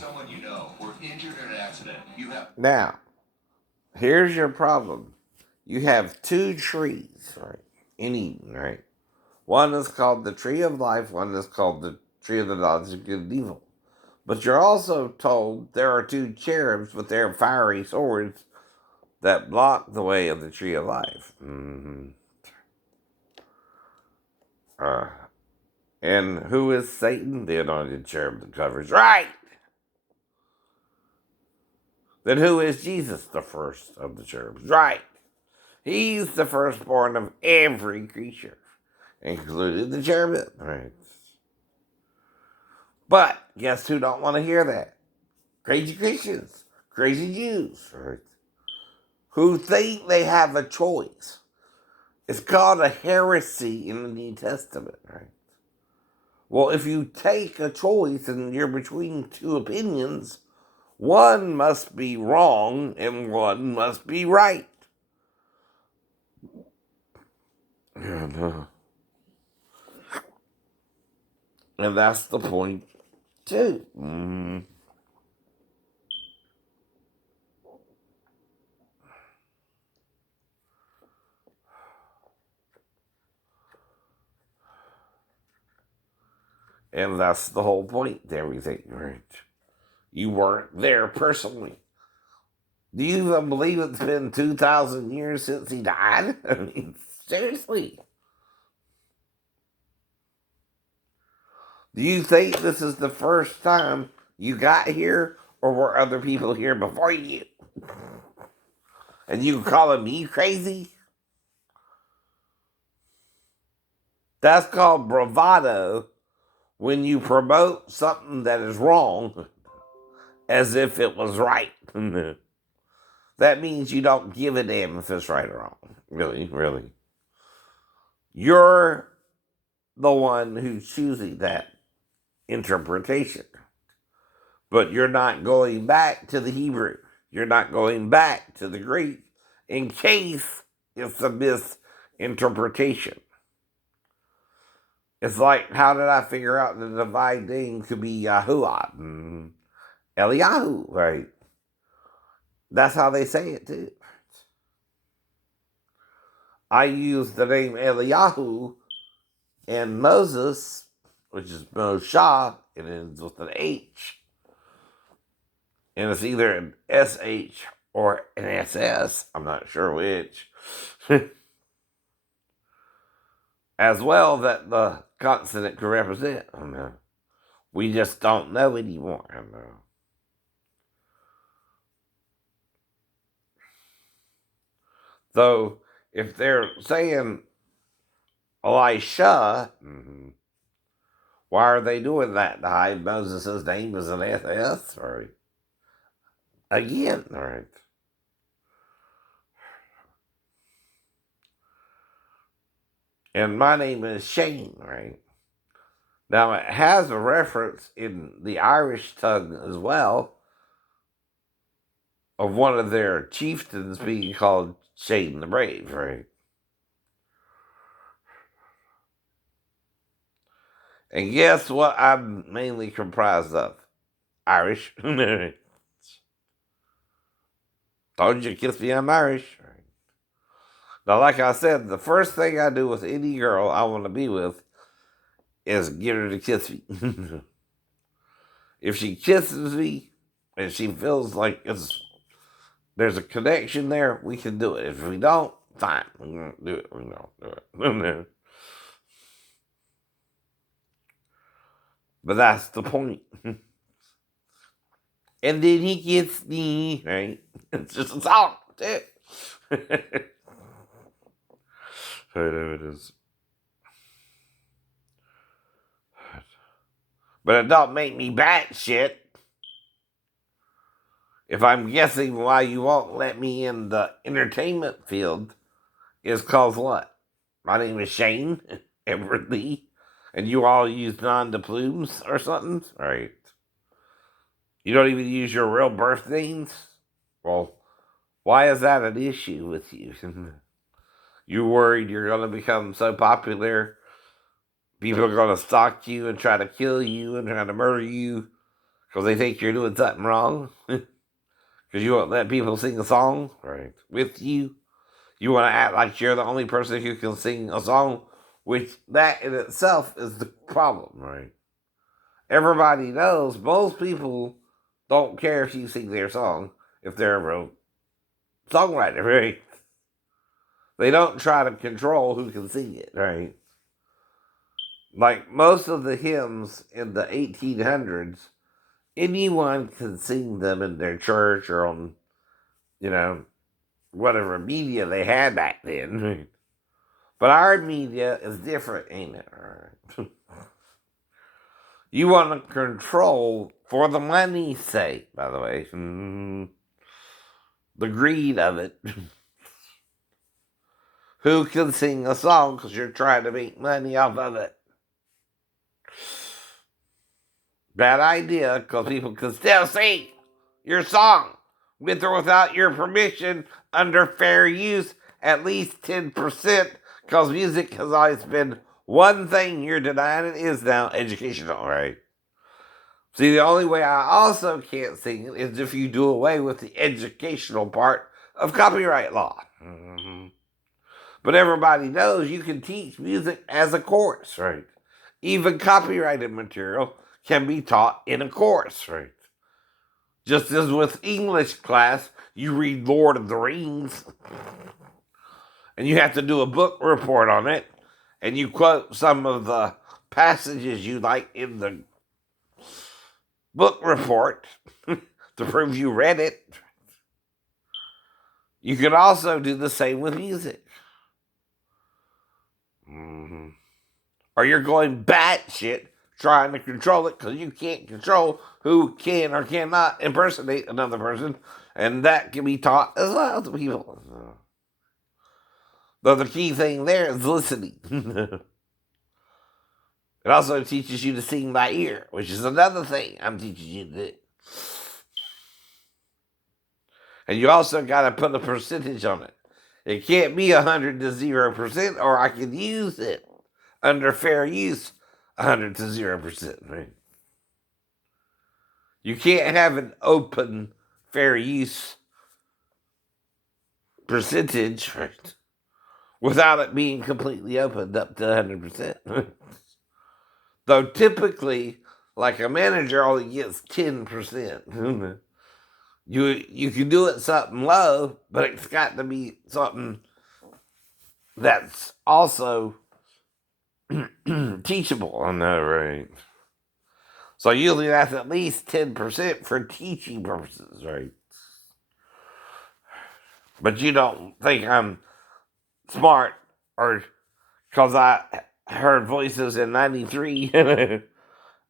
someone you know were injured in an accident, you have. Now, here's your problem. You have two trees, right? In Eden, right? One is called the tree of life, one is called the tree of the knowledge of good and evil. But you're also told there are two cherubs with their fiery swords that block the way of the tree of life. Uh, and who is Satan? The anointed cherub that covers. Right! Then who is Jesus? The first of the cherubs. Right! He's the firstborn of every creature, including the cherubim. Right? But guess who don't want to hear that? Crazy Christians, crazy Jews, right? Who think they have a choice. It's called a heresy in the New Testament, right? Well, if you take a choice and you're between two opinions, one must be wrong and one must be right. And that's the point, too. And that's the whole point to everything, right? You weren't there personally. Do you even believe it's been 2,000 years since he died? I mean, seriously. Do you think this is the first time you got here, or were other people here before you? And you calling me crazy? That's called bravado when you promote something that is wrong as if it was right. That means you don't give a damn if it's right or wrong. Really, really. You're the one who's choosing that interpretation. But you're not going back to the Hebrew. You're not going back to the Greek in case it's a misinterpretation. It's like, how did I figure out the divine name could be Yahuwah? Eliyahu, right? That's how they say it too. I use the name Eliyahu and Moses, which is Moshe, and it ends with an H. And it's either an SH or an SS. I'm not sure which. As well that the consonant could represent. We just don't know anymore. So if they're saying Elisha, why are they doing that? To hide Moses' name as an SS? Or again, all right. And my name is Shane, right? Now it has a reference in the Irish tongue as well of one of their chieftains being called Shane the Brave, right? And guess what I'm mainly comprised of? Irish. Told you, kiss me, I'm Irish. Now, like I said, the first thing I do with any girl I want to be with is get her to kiss me. If she kisses me and she feels like there's a connection there, we can do it. If we don't, fine. We won't do it. We don't do it. But that's the point. And then he gets me, right? It's just a song, too. I know it is. But it don't make me batshit. If I'm guessing why you won't let me in the entertainment field is cause what? My name is Shane Everett Lee, and you all use nom de plumes or something? Right. You don't even use your real birth names? Well, why is that an issue with you? You worried you're going to become so popular, people are going to stalk you and try to kill you and try to murder you because they think you're doing something wrong. Because you won't let people sing a song with you. You want to act like you're the only person who can sing a song, which that in itself is the problem, right? Everybody knows most people don't care if you sing their song if they're a real songwriter, right? They don't try to control who can sing it, right? Like most of the hymns in the 1800s, anyone can sing them in their church or on, whatever media they had back then. Right? But our media is different, ain't it? Right? You want to control, for the money's sake, by the way, the greed of it. Who can sing a song because you're trying to make money off of it? Bad idea, because people can still sing your song with or without your permission under fair use, at least 10%, because music has always been one thing you're denying it is now educational, right? See, the only way I also can't sing it is if you do away with the educational part of copyright law. But everybody knows you can teach music as a course, right? Even copyrighted material can be taught in a course, right? Just as with English class, you read Lord of the Rings, and you have to do a book report on it, and you quote some of the passages you like in the book report to prove you read it. You can also do the same with music. Or you're going batshit trying to control it because you can't control who can or cannot impersonate another person, and that can be taught as well to people. Though the key thing there is listening. It also teaches you to sing by ear, which is another thing I'm teaching you to do. And you also got to put a percentage on it. It can't be 100 to 0%, or I can use it under fair use 100 to 0%. Right? You can't have an open fair use percentage, right, without it being completely opened up to 100%. Though typically, like a manager only gets 10%. You can do it something low, but it's got to be something that's also teachable. I know, right? So usually that's at least 10% for teaching purposes, right? But you don't think I'm smart or because I heard voices in 93,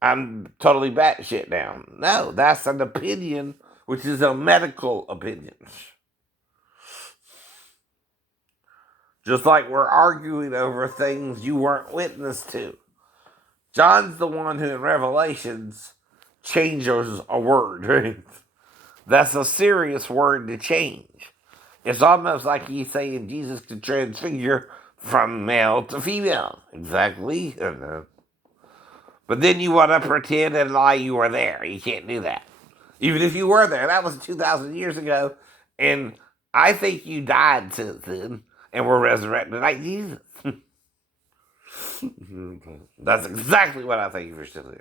I'm totally batshit down. No, that's an opinion, which is a medical opinion. Just like we're arguing over things you weren't witness to. John's the one who in Revelations changes a word. Right? That's a serious word to change. It's almost like he's saying Jesus could transfigure from male to female. Exactly. But then you want to pretend and lie you were there. You can't do that. Even if you were there. That was 2,000 years ago. And I think you died since then and were resurrected like Jesus. That's exactly what I think if you're still there.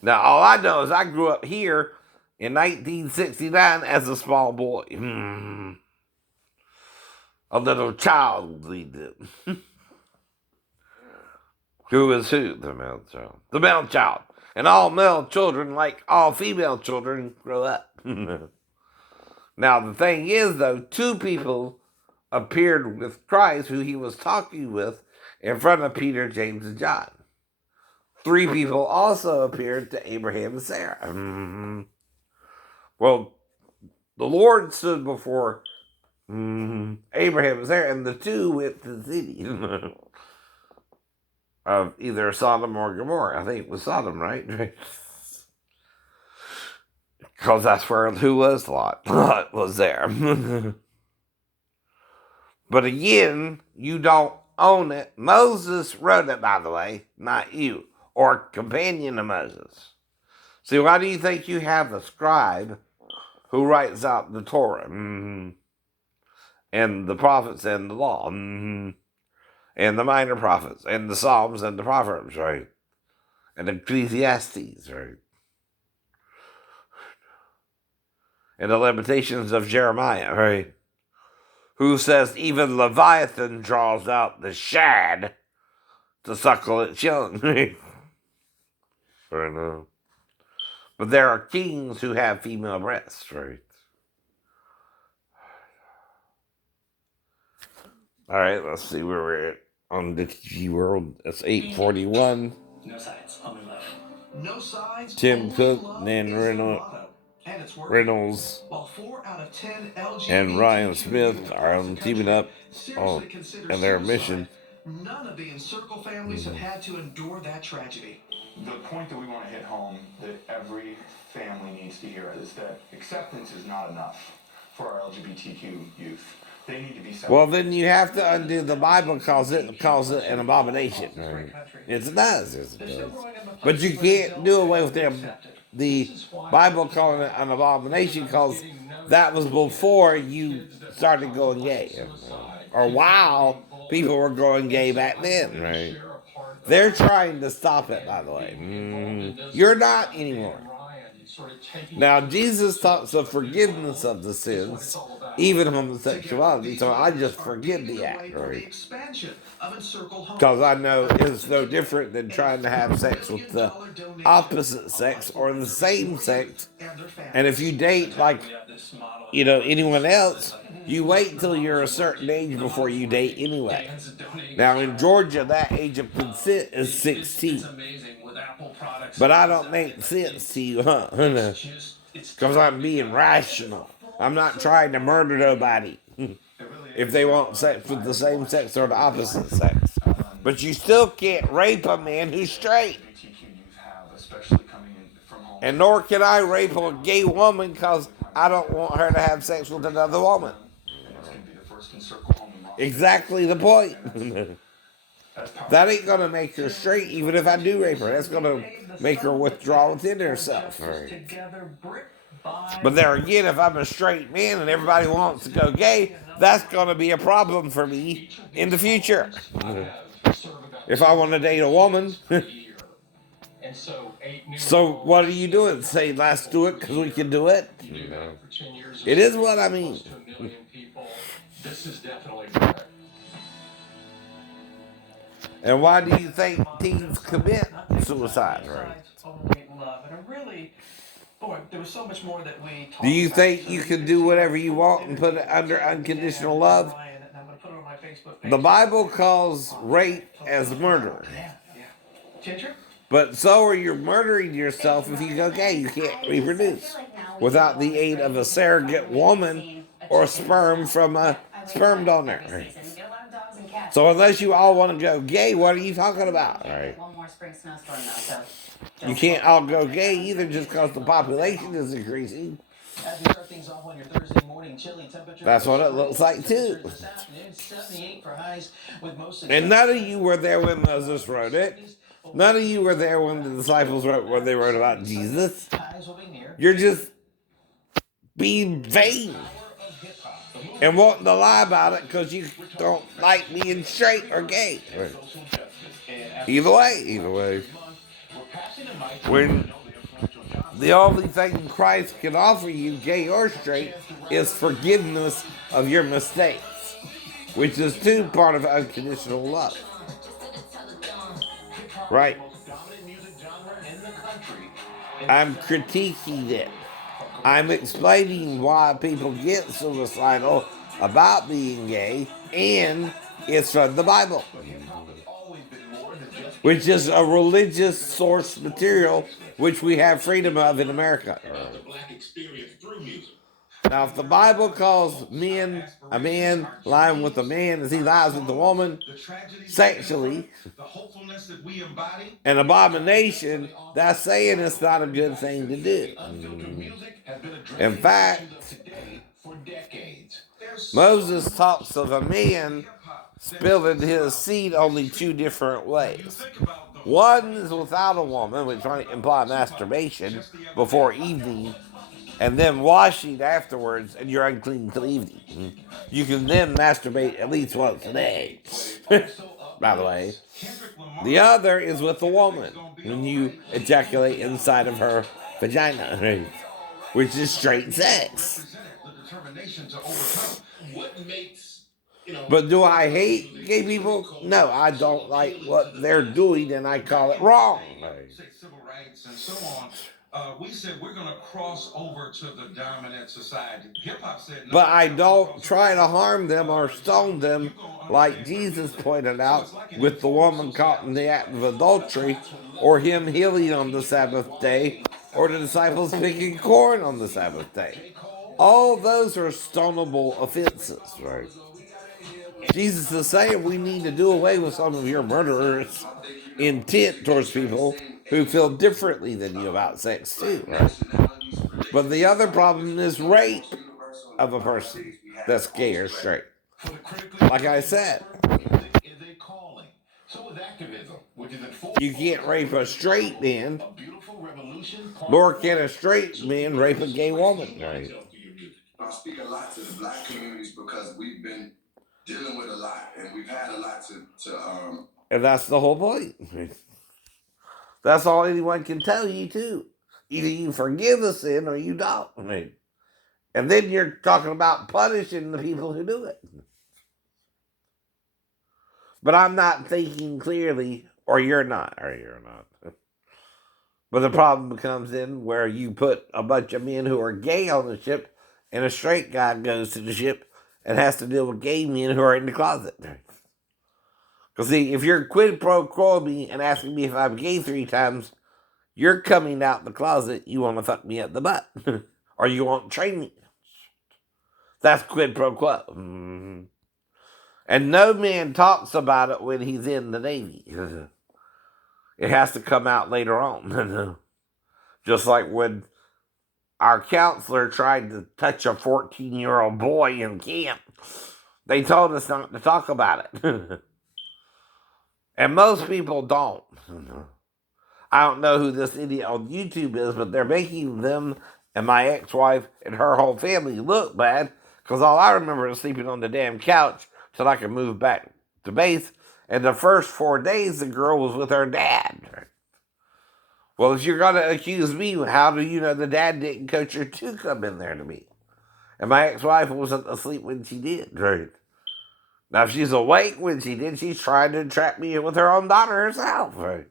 Now, all I know is I grew up here in 1969 as a small boy. A little child we did. Who is who? The male child. The male child. And all male children, like all female children, grow up. Now, the thing is, though, two people appeared with Christ, who he was talking with, in front of Peter, James, and John. Three people also appeared to Abraham and Sarah. Well, the Lord stood before Abraham and Sarah, and the two went to the city of either Sodom or Gomorrah. I think it was Sodom, right? Because that's where who was Lot? Lot was there. But again, you don't own it. Moses wrote it, by the way, not you, or companion of Moses. See, why do you think you have a scribe who writes out the Torah and the prophets and the law and the minor prophets and the Psalms and the Proverbs, right? And Ecclesiastes, right? And the Lamentations of Jeremiah, right? Who says even Leviathan draws out the shad to suckle its young. I know. But there are kings who have female breasts, right? All right, let's see where we're at on the G World. That's 841. No sides, only love. No sides. Tim only Cook, love Nan is the Reynolds, motto. And it's working. Reynolds, While 4 out of 10 LGBTQ and Ryan Smith youth are across on the teaming country up seriously on consider and their suicide, mission. none of the Encircle families have had to endure that tragedy. The point that we want to hit home that every family needs to hear is that acceptance is not enough for our LGBTQ youth. They need to be separated. Well, then you have to undo the Bible calls it an abomination. Right? It does. It does. But you can't do away with the Bible calling it an abomination because that was before you started going gay. Or while people were going gay back then, right? They're trying to stop it, by the way. You're not anymore. Now, Jesus talks of forgiveness of the sins, even homosexuality, so I just forgive the act, right? Because I know it's no different than trying to have sex with the opposite sex or the same sex. And if you date, like, anyone else, you wait till you're a certain age before you date anyway. Now, in Georgia, that age of consent is 16. But I don't make sense to you, huh? Because I'm being rational. I'm not trying to murder nobody if they want sex with the same sex or the opposite sex. But you still can't rape a man who's straight. And nor can I rape a gay woman because I don't want her to have sex with another woman. Exactly the point. That ain't gonna make her straight, even if I do rape her. That's gonna make her withdraw within herself. Right. But there again, if I'm a straight man and everybody wants to go gay, that's gonna be a problem for me in the future. If I want to date a woman. So what are you doing? Say, let's do it because we can do it? It is what I mean. This is definitely correct. And why do you think teens commit suicide? Right? There was so much more that we talked Do you think you can do whatever you want and put it under unconditional love? The Bible calls rape as murder. But so are you murdering yourself if you go gay. You can't reproduce without the aid of a surrogate woman or sperm from a sperm donor. So unless you all want to go gay, what are you talking about? All right. You can't all go gay either just because the population is increasing. That's what it looks like too. And none of you were there when Moses wrote it. None of you were there when the disciples wrote when they wrote about Jesus. You're just being vain and wanting to lie about it because you don't like being straight or gay. Right. Either way. When the only thing Christ can offer you, gay or straight, is forgiveness of your mistakes, which is too part of unconditional love. Right. I'm critiquing it. I'm explaining why people get suicidal about being gay, and it's from the Bible, which is a religious source material which we have freedom of in America. Now, if the Bible calls a man lying with a man as he lies with a woman sexually an abomination, that's saying it's not a good thing to do. In fact, Moses talks of a man spilling his seed only two different ways. One is without a woman, which might imply masturbation before evening, and then washing afterwards, and you're unclean till evening. You can then masturbate at least once a day. By the way, the other is with the woman when you ejaculate inside of her vagina, right? Which is straight sex. But do I hate gay people? No, I don't like what they're doing, and I call it wrong. Civil rights and so on. We said we're going to cross over to the dominant society. Hip hop said, no, but I don't try to harm them or stone them, like Jesus pointed out with the woman caught in the act of adultery, or him healing on the Sabbath day, or the disciples picking corn on the Sabbath day. All those are stonable offenses, right? Jesus is saying we need to do away with some of your murderers' intent towards people who feel differently than you about sex too, right? But the other problem is rape of a person that's gay or straight. Like I said, you can't rape a straight man, nor can a straight man rape a gay woman, right? I speak a lot to the black communities because we've been dealing with a lot, and we've had a lot to And that's the whole point. That's all anyone can tell you too. Either you forgive the sin or you don't. And then you're talking about punishing the people who do it. But I'm not thinking clearly, or you're not. But the problem becomes in where you put a bunch of men who are gay on the ship, and a straight guy goes to the ship and has to deal with gay men who are in the closet. Because see, if you're quid pro quo me and asking me if I'm gay 3 times, you're coming out the closet, you want to fuck me up the butt. Or you want to train me. That's quid pro quo. And no man talks about it when he's in the Navy. It has to come out later on. Just like when our counselor tried to touch a 14-year-old boy in camp, they told us not to talk about it. And most people don't. I don't know who this idiot on YouTube is, but they're making them and my ex-wife and her whole family look bad, because all I remember is sleeping on the damn couch till I could move back to base. And the first 4 days, the girl was with her dad. Well, if you're going to accuse me, how do you know the dad didn't coach her to come in there to me? And my ex-wife wasn't asleep when she did, right? Now, if she's awake when she did, she's trying to trap me in with her own daughter herself, right?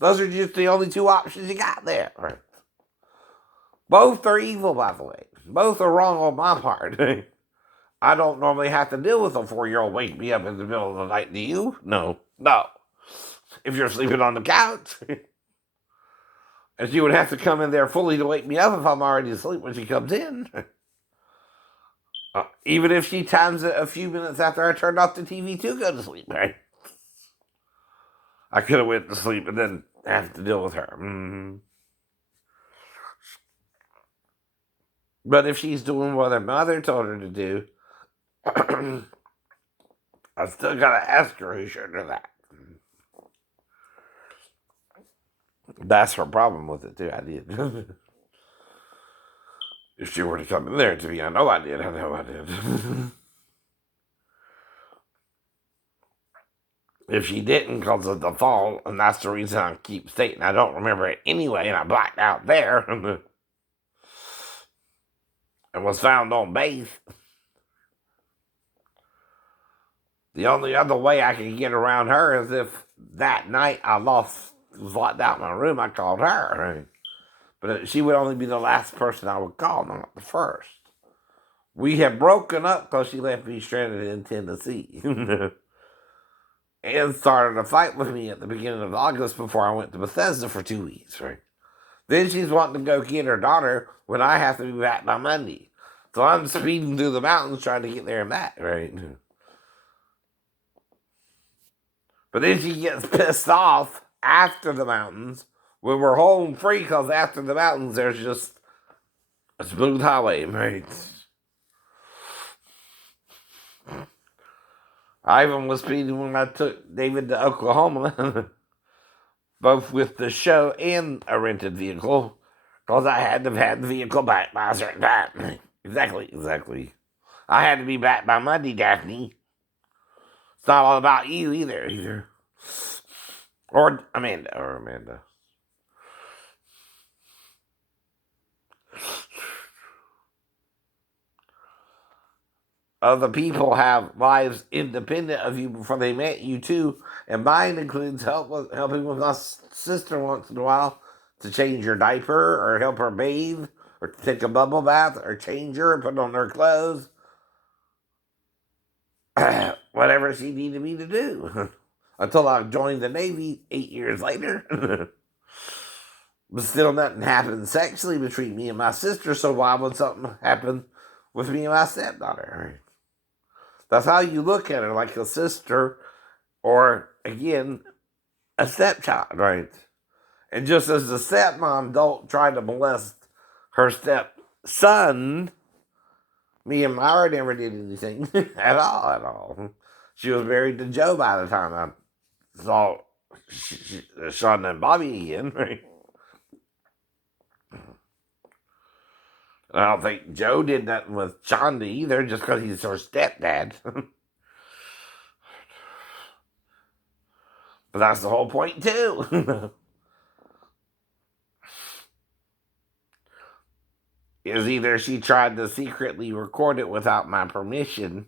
Those are just the only 2 options you got there, right? Both are evil, by the way. Both are wrong on my part. I don't normally have to deal with a 4-year-old wake me up in the middle of the night. Do you? No. If you're sleeping on the couch. And she would have to come in there fully to wake me up if I'm already asleep when she comes in. Even if she times it a few minutes after I turned off the TV to go to sleep, right? I could have went to sleep and then have to deal with her. But if she's doing what her mother told her to do, I still gotta ask her who showed her that. That's her problem with it too. I did. If she were to come in there to me, I know I did. If she didn't, because of the fall, and that's the reason I keep stating I don't remember it anyway, and I blacked out there, and was found on base. The only other way I could get around her is if that night I was locked out in my room, I called her. Right? But she would only be the last person I would call, not the first. We had broken up because she left me stranded in Tennessee. And started a fight with me at the beginning of August before I went to Bethesda for 2 weeks, right? Then she's wanting to go get her daughter when I have to be back by Monday. So I'm speeding through the mountains trying to get there and back, right? But then she gets pissed off after the mountains when we're home free, because after the mountains there's just a smooth highway, right? I even was speeding when I took David to Oklahoma both with the show and a rented vehicle, because I had to have had the vehicle back by a certain time. Exactly. I had to be back by Monday, Daphne. It's not all about you either. Or Amanda. Other people have lives independent of you before they met you too, and mine includes helping with my sister once in a while to change her diaper or help her bathe or to take a bubble bath or change her or put on her clothes, whatever she needed me to do. Until I joined the Navy 8 years later. But still nothing happened sexually between me and my sister, so why would something happen with me and my stepdaughter? That's how you look at her, like a sister or, again, a stepchild, right? And just as the stepmom don't try to molest her stepson, me and Myra never did anything at all. She was married to Joe by the time I saw Sean and Bobby again, right? I don't think Joe did nothing with Shonda either, just because he's her stepdad. But that's the whole point, too. Is either she tried to secretly record it without my permission,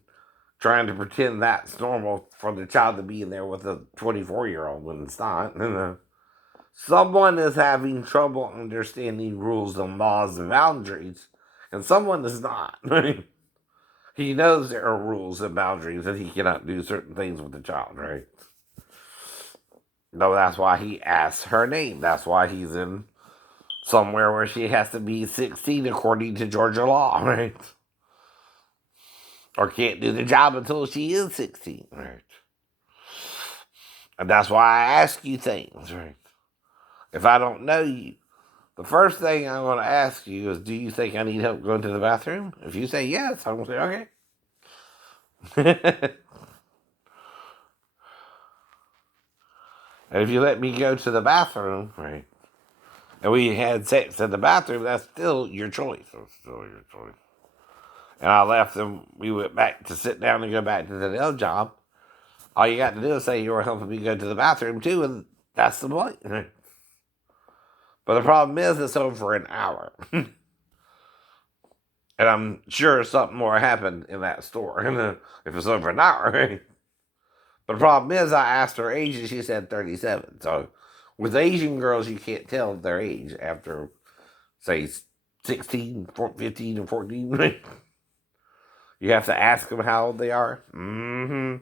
trying to pretend that's normal for the child to be in there with a 24-year-old when it's not. Someone is having trouble understanding rules and laws and boundaries, and someone is not. He knows there are rules and boundaries that he cannot do certain things with the child, right? No, that's why he asks her name. That's why he's in somewhere where she has to be 16 according to Georgia law, right? Or can't do the job until she is 16, right? And that's why I ask you things, right? If I don't know you, the first thing I'm going to ask you is, do you think I need help going to the bathroom? If you say yes, I'm going to say, okay. And if you let me go to the bathroom, right, and we had sex in the bathroom, that's still your choice. It's still your choice. And I left and we went back to sit down and go back to the nail job. All you got to do is say you were helping me go to the bathroom too, and that's the point. But the problem is it's over an hour. And I'm sure something more happened in that store if it's over an hour. But the problem is I asked her age and she said 37. So with Asian girls, you can't tell their age after, say, 16, 15, and 14. You have to ask them how old they are. Mm-hmm.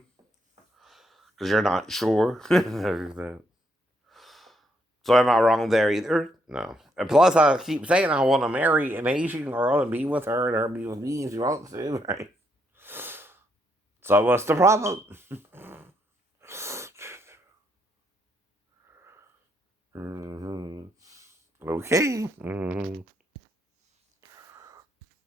Because you're not sure. So am I wrong there either? No. And plus, I keep saying I want to marry an Asian girl and be with her and her be with me if she wants to, right? So what's the problem? Mm-hmm. Okay. Mm-hmm.